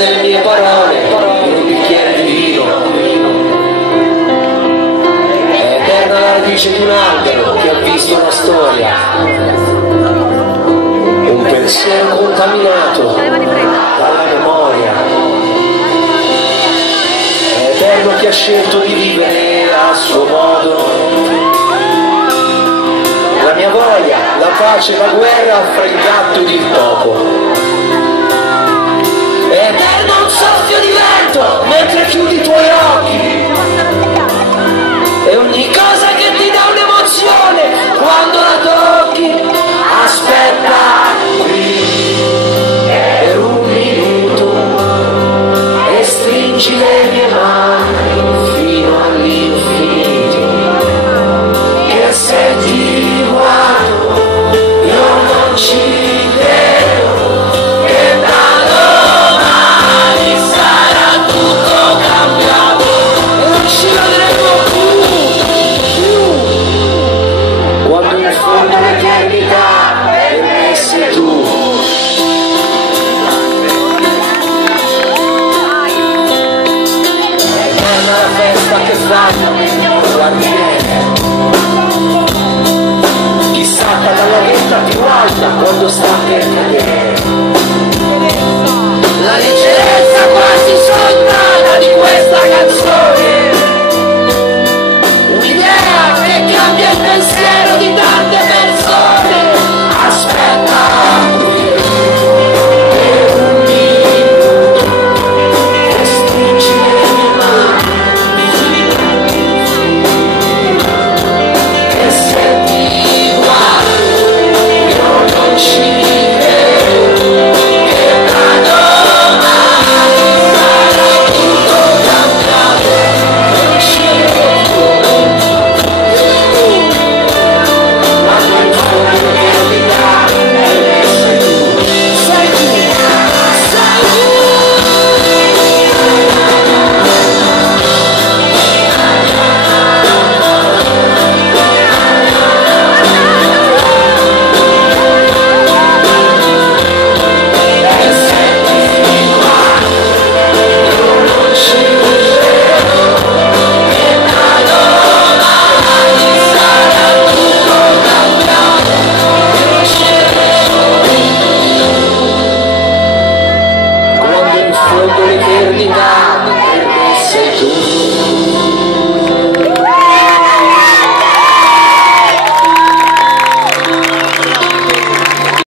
delle mie parole in un bicchiere di vino. È eterna la radice di un albero che ha visto una storia, un pensiero contaminato dalla memoria. È eterno chi ha scelto di vivere a suo modo. La mia voglia, la pace, la guerra fra il gatto ed il topo. È eterno un soffio di vento mentre chiudi i tuoi occhi. E ogni cosa che ti dà un'emozione quando la tocchi. Aspetta qui per un minuto e stringi le mie mani fino all'infinito. Che se ti guardo io non ci credo che da domani sarà tutto cambiato e non ci vedremo più quando in fondo l'eternità per me sei tu. Eterna la festa che fanno, guardi bene. Chi salta dalla vetta più alta quando sta per cadere.